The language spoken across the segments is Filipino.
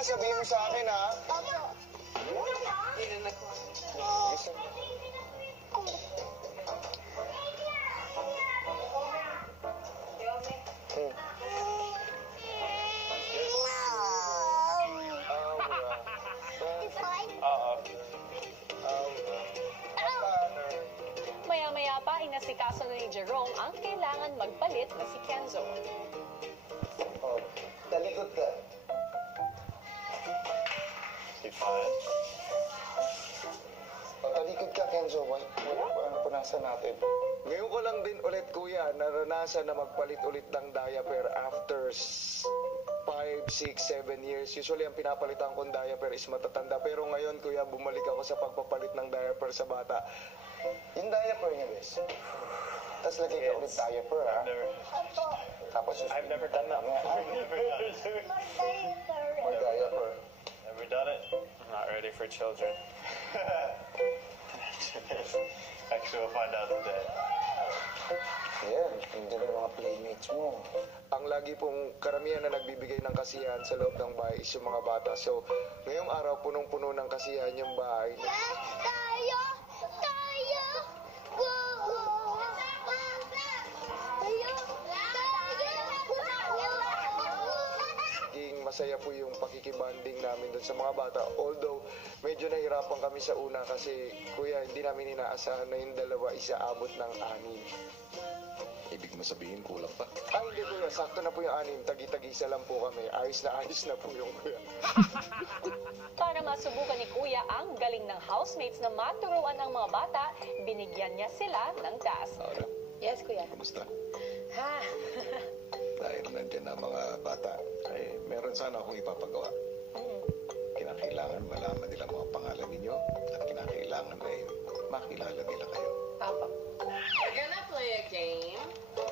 ka, sabihin mo sa akin, ha? Opo. Hindi na nakuha. Gusto mo? Maya-maya pa, inasikaso na ni Jerome ang kailangan magpalit na si Kenzo. Oh, talikod ka. You fine? Talikod ka, Kenzo. Punasan natin. Ngayon ko lang din ulit, kuya, naranasan na magpalit ulit ng diaper after 5, 6, 7 years. Usually, ang pinapalitan kong diaper is matatanda. Pero ngayon, kuya, bumalik ako sa pagpapalit ng diaper sa bata. Yung diaper niya, bes. Tapos lagay ka ulit diaper, ha? Tapos I've never done that. More diaper. Never done it. I'm not ready for children. Actually, we'll find out today. Yan, hindi na mga playmates mo. Ang lagi pong karamihan na nagbibigay ng kasiyahan sa loob ng bahay is yung mga bata. So, ngayong araw, punong-puno ng kasiyahan yung bahay. Yes, tayo! Tayo! Go! Naging masaya po yung pakikibanding namin dun sa mga bata. Although, medyo nahirapan kami sa una kasi, kuya, hindi namin inaasahan na yung dalawa isaabot ng 6. Ibig mo sabihin, kulang pa. Hindi kuya, sakto na po yung 6. Tagi-tagisa lang po kami. Ayos na po yung kuya. Para masubukan ni Kuya ang galing ng housemates na maturuan ng mga bata, binigyan niya sila ng task. Laura, Yes, Kuya. kumusta? Ha? Dahil nandiyan ang mga bata, meron sana akong ipapagawa. Kinakailangan malaman nila mga pangalan ninyo at kinakailangan makilala nila kayo. Papa. We're gonna play a game.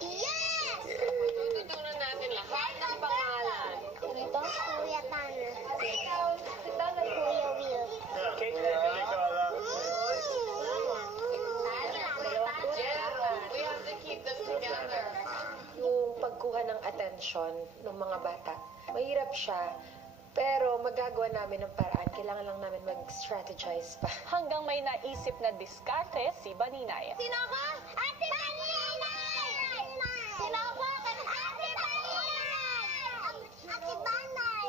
Yes! Tututunan natin lahat ng pangalan. Ito, Kuya Tanner. Ito, Kuya Will. Okay, We have to keep them together. Yung pagkuha ng atensyon ng mga bata, mahirap siya, pero magagawa namin ng paraan. Kailangan lang namin mag-strategize pa. Hanggang may naisip na diskarte si Baninay. Sino ako? Ate Baninay! Sino ako? Ate Baninay! Ate Banay!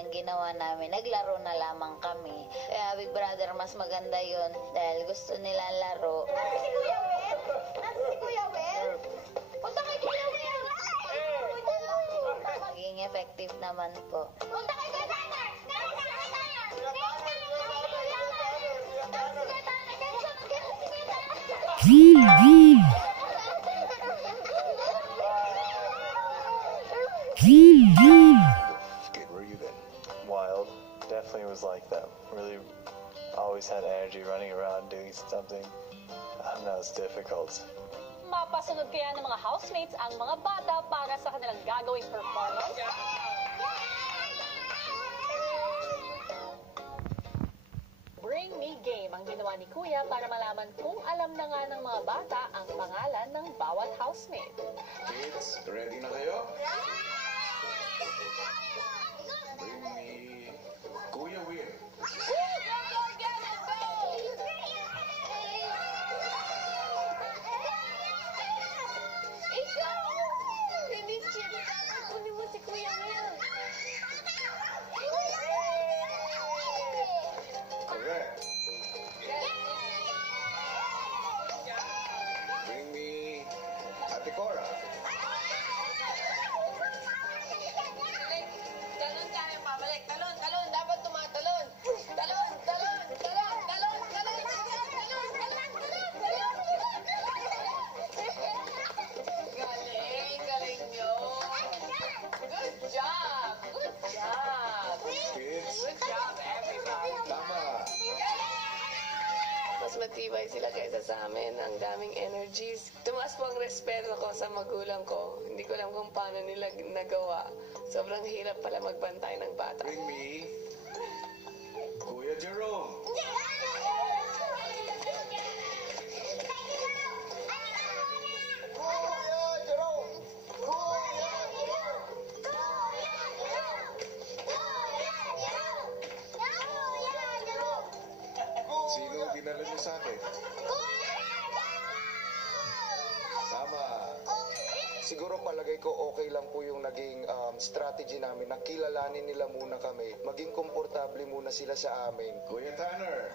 Ang ginawa namin, naglaro na lamang kami. Kaya Big Brother, mas maganda yon dahil gusto nila laro. Si Kuya Will? Si Kuya Will? Punta kay Kuya Will! Maging effective naman po. Punta kay Kuya Tanner! Kid, were you then? Wild. Definitely was like that. Really always had energy running around doing something. That was difficult. Mapasunod kaya ng mga housemates ang mga bata para sa kanilang gagawing performance? Bring Me Game ang ginawa ni Kuya para malaman kung alam na nga ng mga bata ang pangalan ng bawat housemate. Kids, ready na kayo? Bring me Kuya Will. Hindi siya dapat kunin mo si Kuya Will. Correct. Bring me Ate Cora. Talon tayo, pabalik. Talon, talon. Dapat tumatalon. Talon, talon, talon, talon, talon, Galing, galing nyo. Good job. Good job. Kids, Good job, everybody. tama. Mas matibay sila kaysa sa amin. Ang daming energies. Tumaas po ang respeto ko sa magulang ko. Hindi ko alam kung paano nila nagawa. Sobrang hirap pala magbantay ng bata. Bring me Kuya Jerome. Siguro palagay ko okay lang po yung naging strategy namin na kilalanin nila muna kami. Maging komportable muna sila sa amin. Kuya Tanner.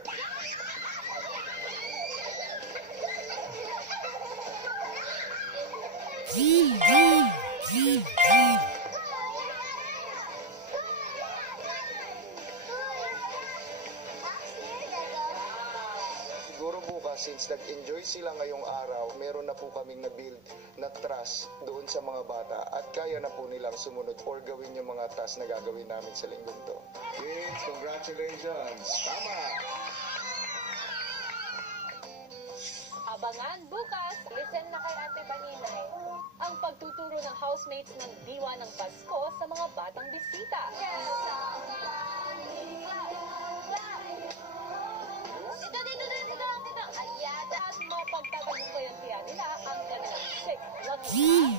Siguro bukas, since nag-enjoy sila ngayong araw, meron na po kaming na-build na trust doon sa mga bata at kaya na po nilang sumunod or gawin yung mga task na gagawin namin sa linggong to. Kids, congratulations. Tama. Abangan bukas, listen na kay Ate Baninay, ang pagtuturo ng housemates ng Diwa ng Pasko sa mga batang bisita. Dito. Ayan, at mapagtatagumpayan kaya nila ang kanilang sick lucky